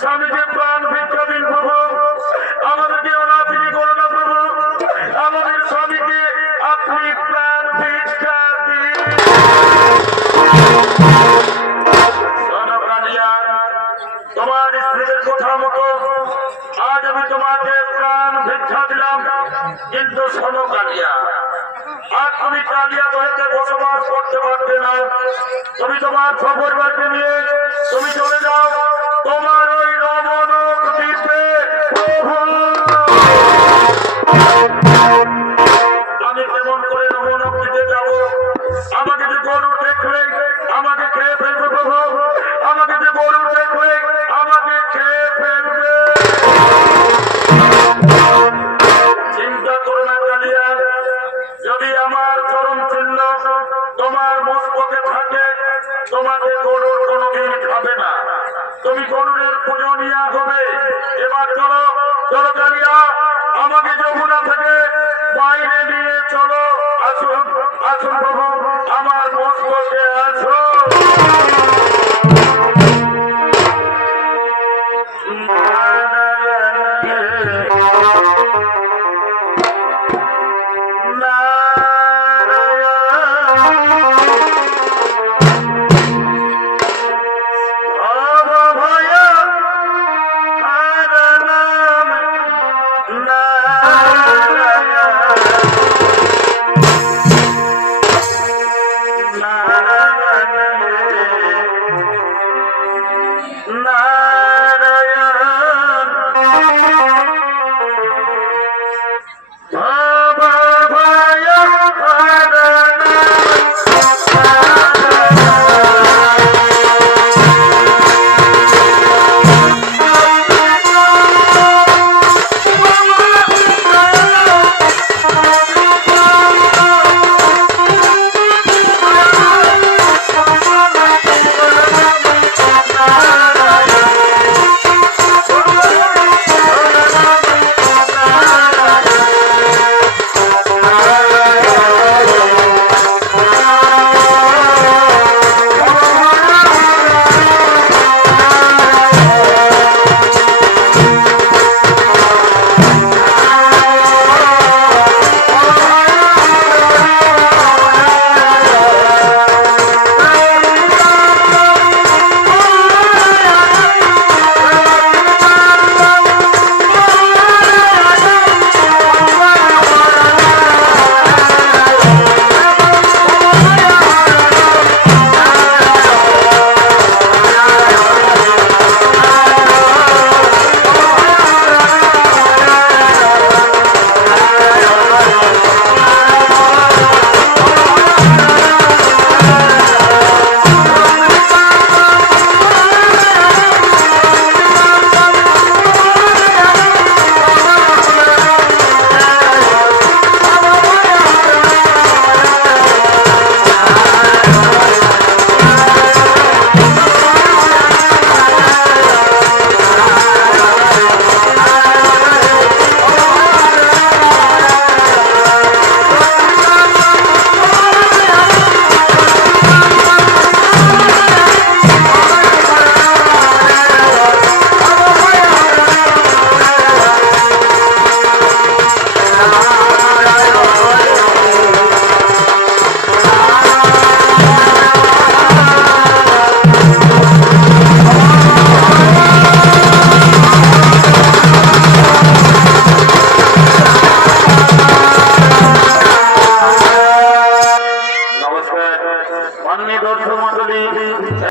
স্বামীকে প্রাণ ভিক্ষা দিন প্রভু। আমাদেরকে অনাথিনী করো না প্রভু। আমাদের স্বামীকে আপনি প্রাণ ভিক্ষা দিন। তোমার স্ত্রীদের কথা মতো আজ আমি তোমাকে প্রাণ ভিক্ষা দিলাম, কিন্তু শোনো কালিয়া আর তুমি কালিয়া দয়াতে বসবাস করতে পারবে না। তুমি তোমার খবর নিয়ে তুমি চলে যাও। তোমার ওই রমনা সম্ভব